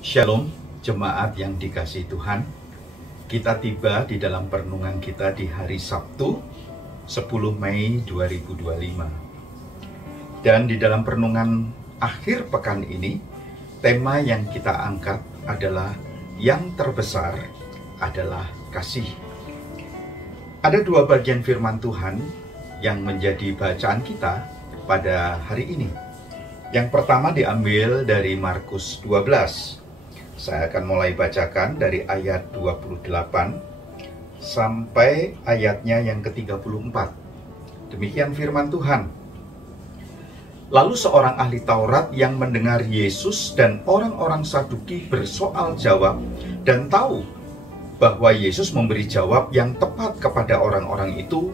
Shalom, jemaat yang dikasihi Tuhan. Kita tiba di dalam perenungan kita di hari Sabtu, 10 Mei 2025. Dan di dalam perenungan akhir pekan ini, tema yang kita angkat adalah yang terbesar adalah kasih. Ada dua bagian firman Tuhan yang menjadi bacaan kita pada hari ini. Yang pertama diambil dari Markus 12. Saya akan mulai bacakan dari ayat 28 sampai ayatnya yang ke-34. Demikian firman Tuhan. Lalu seorang ahli Taurat yang mendengar Yesus dan orang-orang Saduki bersoal jawab dan tahu bahwa Yesus memberi jawab yang tepat kepada orang-orang itu,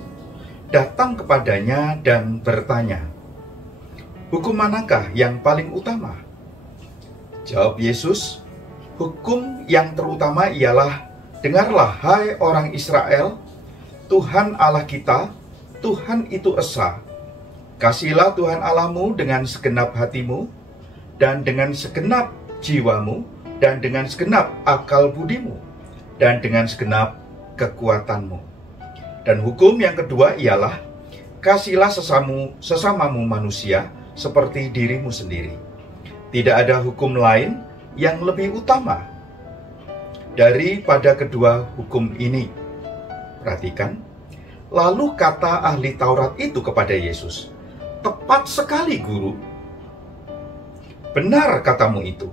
datang kepadanya dan bertanya, "Hukum manakah yang paling utama?" Jawab Yesus, "Hukum yang terutama ialah, dengarlah hai orang Israel, Tuhan Allah kita, Tuhan itu esa. Kasihilah Tuhan Allahmu dengan segenap hatimu, dan dengan segenap jiwamu, dan dengan segenap akal budimu, dan dengan segenap kekuatanmu. Dan hukum yang kedua ialah, kasihilah sesamamu manusia seperti dirimu sendiri. Tidak ada hukum lain yang lebih utama daripada kedua hukum ini." Perhatikan, lalu kata ahli Taurat itu kepada Yesus, "Tepat sekali, Guru. Benar katamu itu,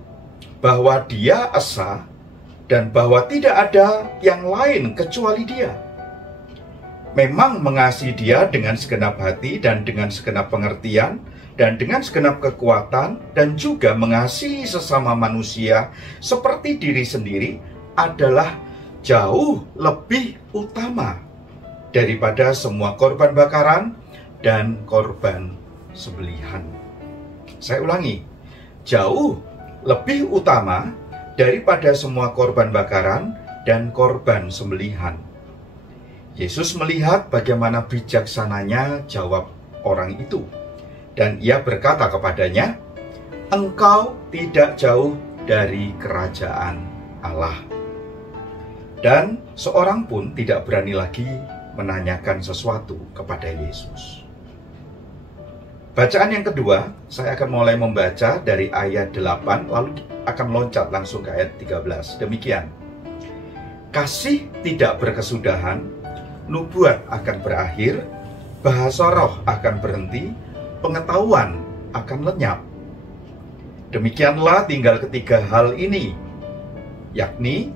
bahwa Dia esa dan bahwa tidak ada yang lain kecuali Dia. Memang mengasihi Dia dengan segenap hati dan dengan segenap pengertian dan dengan segenap kekuatan, dan juga mengasihi sesama manusia seperti diri sendiri adalah jauh lebih utama daripada semua korban bakaran dan korban sembelihan." Saya ulangi, jauh lebih utama daripada semua korban bakaran dan korban sembelihan. Yesus melihat bagaimana bijaksananya jawab orang itu, dan ia berkata kepadanya, "Engkau tidak jauh dari kerajaan Allah." Dan seorang pun tidak berani lagi menanyakan sesuatu kepada Yesus. Bacaan yang kedua, saya akan mulai membaca dari ayat 8, lalu akan loncat langsung ke ayat 13. Demikian. "Kasih tidak berkesudahan, nubuat akan berakhir, bahasa roh akan berhenti, pengetahuan akan lenyap. Demikianlah tinggal ketiga hal ini, yakni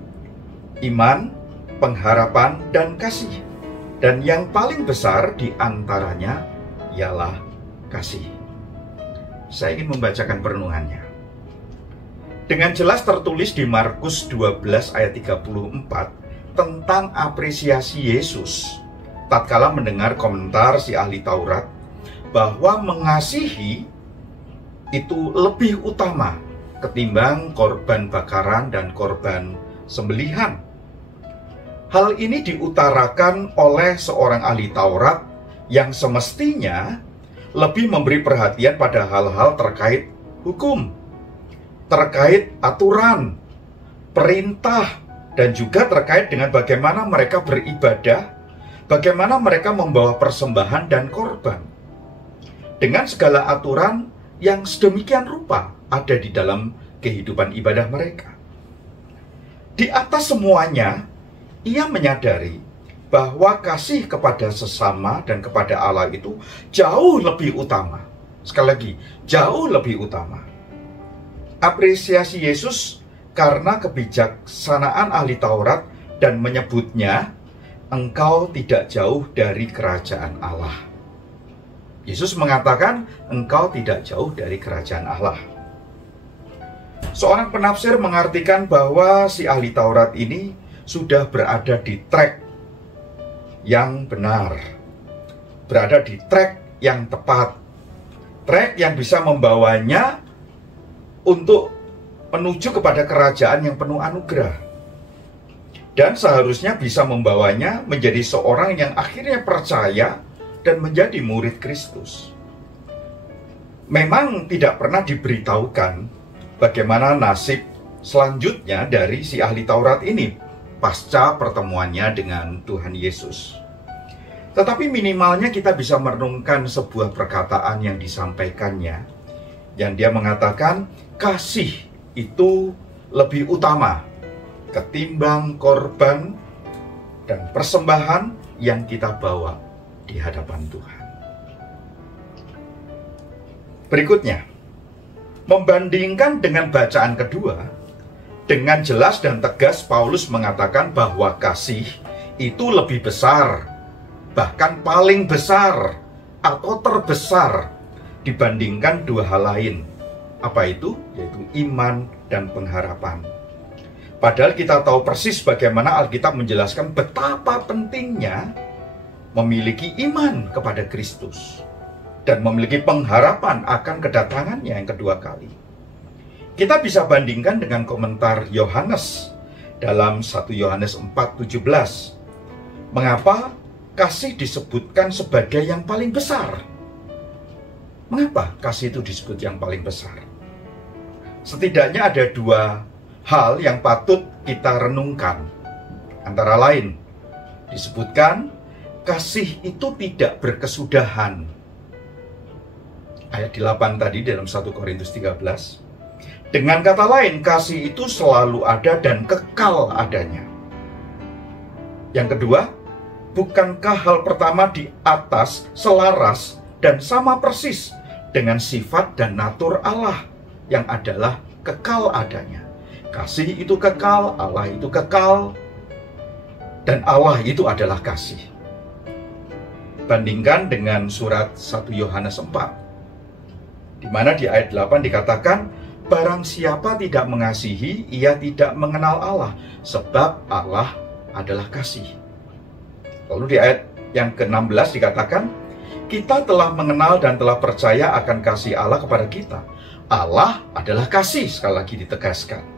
iman, pengharapan, dan kasih. Dan yang paling besar di antaranya ialah kasih." Saya ingin membacakan perenungannya. Dengan jelas tertulis di Markus 12 ayat 34 tentang apresiasi Yesus tatkala mendengar komentar si ahli Taurat bahwa mengasihi itu lebih utama ketimbang korban bakaran dan korban sembelihan. Hal ini diutarakan oleh seorang ahli Taurat yang semestinya lebih memberi perhatian pada hal-hal terkait hukum, terkait aturan, perintah, dan juga terkait dengan bagaimana mereka beribadah, bagaimana mereka membawa persembahan dan korban. Dengan segala aturan yang sedemikian rupa ada di dalam kehidupan ibadah mereka. Di atas semuanya, ia menyadari bahwa kasih kepada sesama dan kepada Allah itu jauh lebih utama. Sekali lagi, jauh lebih utama. Apresiasi Yesus karena kebijaksanaan ahli Taurat dan menyebutnya, "Engkau tidak jauh dari kerajaan Allah." Yesus mengatakan, "Engkau tidak jauh dari kerajaan Allah." Seorang penafsir mengartikan bahwa si ahli Taurat ini sudah berada di track yang benar, berada di track yang tepat, track yang bisa membawanya untuk menuju kepada kerajaan yang penuh anugerah, dan seharusnya bisa membawanya menjadi seorang yang akhirnya percaya dan menjadi murid Kristus. Memang tidak pernah diberitahukan bagaimana nasib selanjutnya dari si ahli Taurat ini pasca pertemuannya dengan Tuhan Yesus. Tetapi minimalnya kita bisa merenungkan sebuah perkataan yang disampaikannya, yang dia mengatakan kasih itu lebih utama ketimbang korban dan persembahan yang kita bawa di hadapan Tuhan. Berikutnya, membandingkan dengan bacaan kedua, dengan jelas dan tegas Paulus mengatakan bahwa kasih itu lebih besar, bahkan paling besar atau terbesar dibandingkan dua hal lain. Apa itu? Yaitu iman dan pengharapan. Padahal kita tahu persis bagaimana Alkitab menjelaskan betapa pentingnya memiliki iman kepada Kristus dan memiliki pengharapan akan kedatangannya yang kedua kali. Kita bisa bandingkan dengan komentar Yohanes dalam 1 Yohanes 4:17. Mengapa kasih disebutkan sebagai yang paling besar? Mengapa kasih itu disebut yang paling besar? Setidaknya ada dua hal yang patut kita renungkan. Antara lain, disebutkan kasih itu tidak berkesudahan. Ayat 8 tadi dalam 1 Korintus 13. Dengan kata lain, kasih itu selalu ada dan kekal adanya. Yang kedua, bukankah hal pertama di atas selaras dan sama persis dengan sifat dan natur Allah yang adalah kekal adanya? Kasih itu kekal, Allah itu kekal, dan Allah itu adalah kasih. Bandingkan dengan surat 1 Yohanes 4, di mana di ayat 8 dikatakan, barang siapa tidak mengasihi, ia tidak mengenal Allah, sebab Allah adalah kasih. Lalu di ayat yang ke-16 dikatakan, kita telah mengenal dan telah percaya akan kasih Allah kepada kita. Allah adalah kasih, sekali lagi ditegaskan.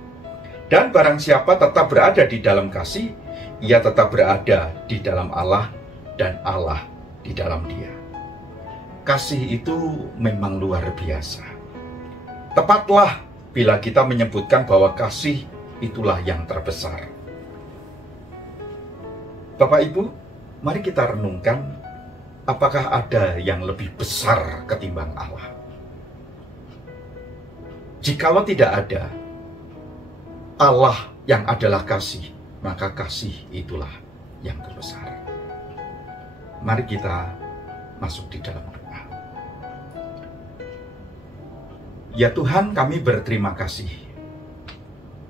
Dan barang siapa tetap berada di dalam kasih, ia tetap berada di dalam Allah dan Allah di dalam dia. Kasih itu memang luar biasa. Tepatlah bila kita menyebutkan bahwa kasih itulah yang terbesar. Bapak Ibu, mari kita renungkan, apakah ada yang lebih besar ketimbang Allah? Jikalau tidak ada, Allah yang adalah kasih, maka kasih itulah yang terbesar. Mari kita masuk di dalam doa. Ya Tuhan, kami berterima kasih.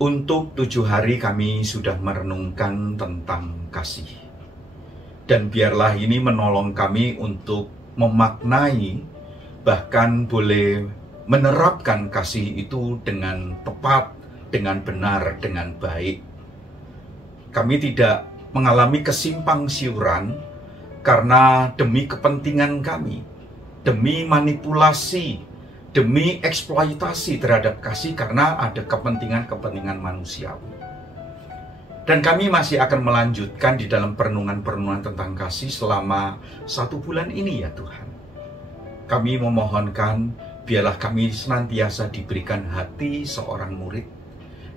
Untuk 7 hari kami sudah merenungkan tentang kasih. Dan biarlah ini menolong kami untuk memaknai, bahkan boleh menerapkan kasih itu dengan tepat, dengan benar, dengan baik. Kami tidak mengalami kesimpang siuran karena demi kepentingan kami, demi manipulasi, demi eksploitasi terhadap kasih karena ada kepentingan-kepentingan manusiawi. Dan kami masih akan melanjutkan di dalam perenungan-perenungan tentang kasih selama 1 bulan ini ya Tuhan. Kami memohonkan biarlah kami senantiasa diberikan hati seorang murid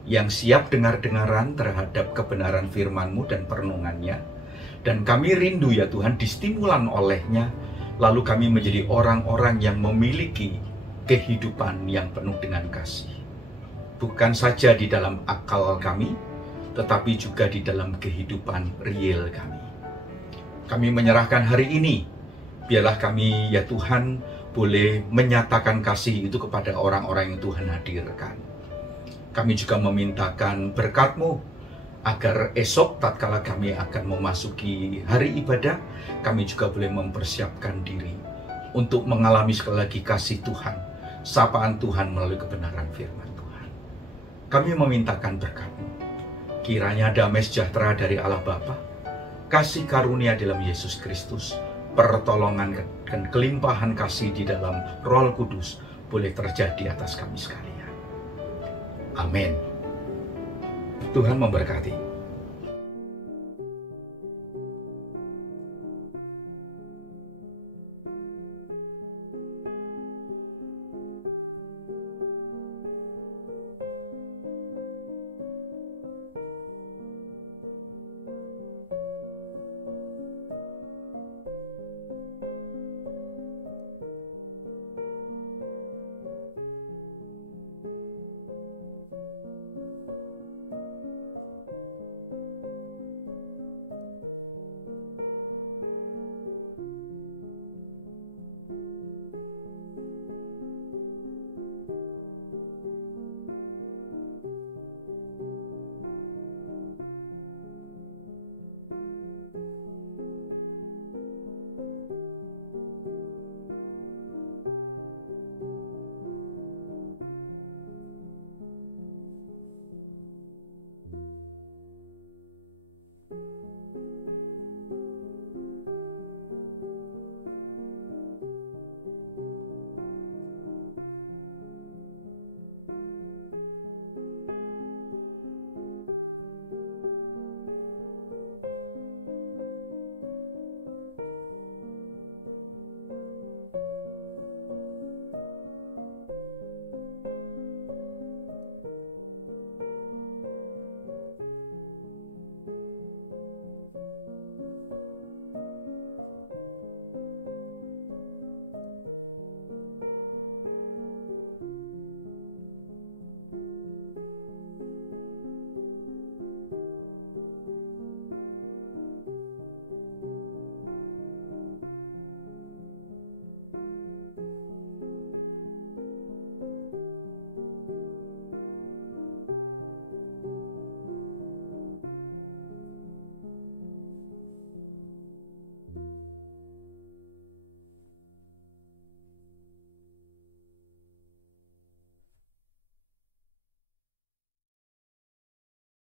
yang siap dengar-dengaran terhadap kebenaran firman-Mu dan perenungannya. Dan kami rindu ya Tuhan distimulan olehnya, lalu kami menjadi orang-orang yang memiliki kehidupan yang penuh dengan kasih. Bukan saja di dalam akal kami, tetapi juga di dalam kehidupan real kami. Kami menyerahkan hari ini, biarlah kami ya Tuhan boleh menyatakan kasih itu kepada orang-orang yang Tuhan hadirkan. Kami juga memintakan berkat-Mu, agar esok tatkala kami akan memasuki hari ibadah, kami juga boleh mempersiapkan diri untuk mengalami sekali lagi kasih Tuhan, sapaan Tuhan melalui kebenaran firman Tuhan. Kami memintakan berkat-Mu. Kiranya damai sejahtera dari Allah Bapa, kasih karunia dalam Yesus Kristus, pertolongan dan kelimpahan kasih di dalam Roh Kudus boleh terjadi atas kami sekalian. Amin. Tuhan memberkati.